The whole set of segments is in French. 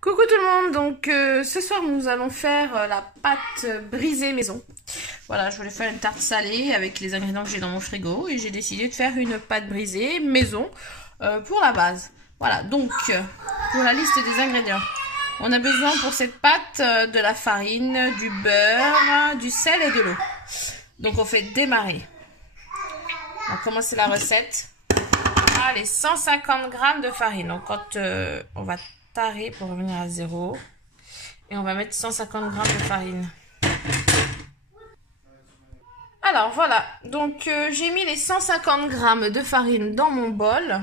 Coucou tout le monde, donc ce soir nous allons faire la pâte brisée maison. Voilà, je voulais faire une tarte salée avec les ingrédients que j'ai dans mon frigo et j'ai décidé de faire une pâte brisée maison pour la base. Voilà, donc pour la liste des ingrédients, on a besoin pour cette pâte de la farine, du beurre, du sel et de l'eau. Donc on fait démarrer. On va commencer la recette. Allez, 150 g de farine. Donc quand on va tarer pour revenir à 0 et on va mettre 150 g de farine. Alors voilà, donc j'ai mis les 150 g de farine dans mon bol.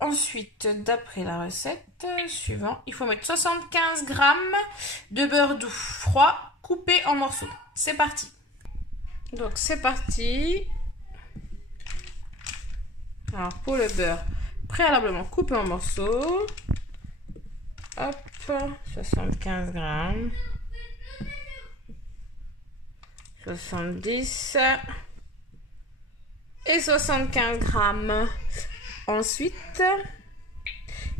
Ensuite, d'après la recette suivante, il faut mettre 75 g de beurre doux froid coupé en morceaux. C'est parti. Donc c'est parti. Alors pour le beurre, préalablement coupé en morceaux. Hop, 75 g. 70 et 75 g. Ensuite,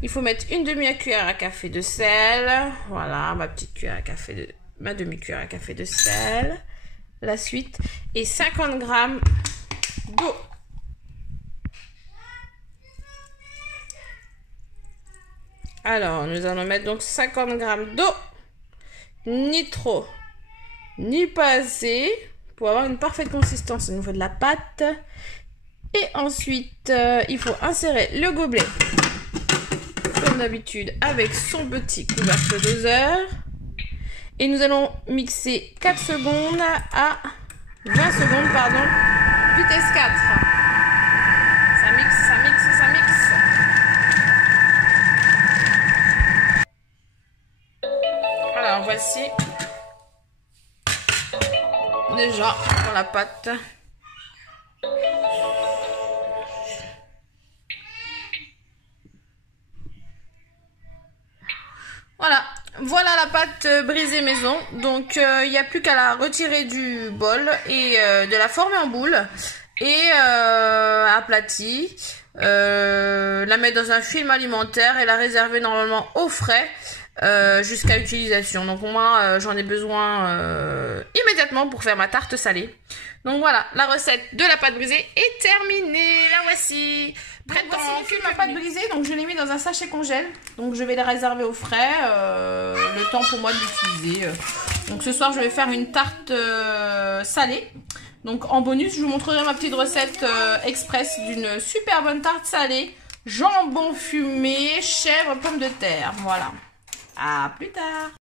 il faut mettre une demi-cuillère à café de sel. Voilà, ma petite cuillère à café ma demi-cuillère à café de sel. La suite et 50 g d'eau. Alors, nous allons mettre donc 50 g d'eau. Ni trop, ni pas assez, pour avoir une parfaite consistance au niveau de la pâte. Et ensuite, il faut insérer le gobelet, comme d'habitude, avec son petit couvercle doseur. Et nous allons mixer 4 secondes à 20 secondes, pardon, vitesse 4. Ça mixe, ça mixe, ça mixe. Alors, voici déjà pour la pâte. Voilà la pâte brisée maison. Donc il n'y a plus qu'à la retirer du bol et de la former en boule et aplatie, la mettre dans un film alimentaire et la réserver normalement au frais jusqu'à utilisation. Donc moi j'en ai besoin immédiatement pour faire ma tarte salée. Donc voilà, la recette de la pâte brisée est terminée. La voici. Prête en film ma pâte brisée. Donc je l'ai mis dans un sachet congèle. Donc je vais les réserver au frais. Le temps pour moi de l'utiliser. Donc ce soir je vais faire une tarte salée. Donc en bonus je vous montrerai ma petite recette express d'une super bonne tarte salée. Jambon fumé, chèvre, pommes de terre. Voilà. À plus tard.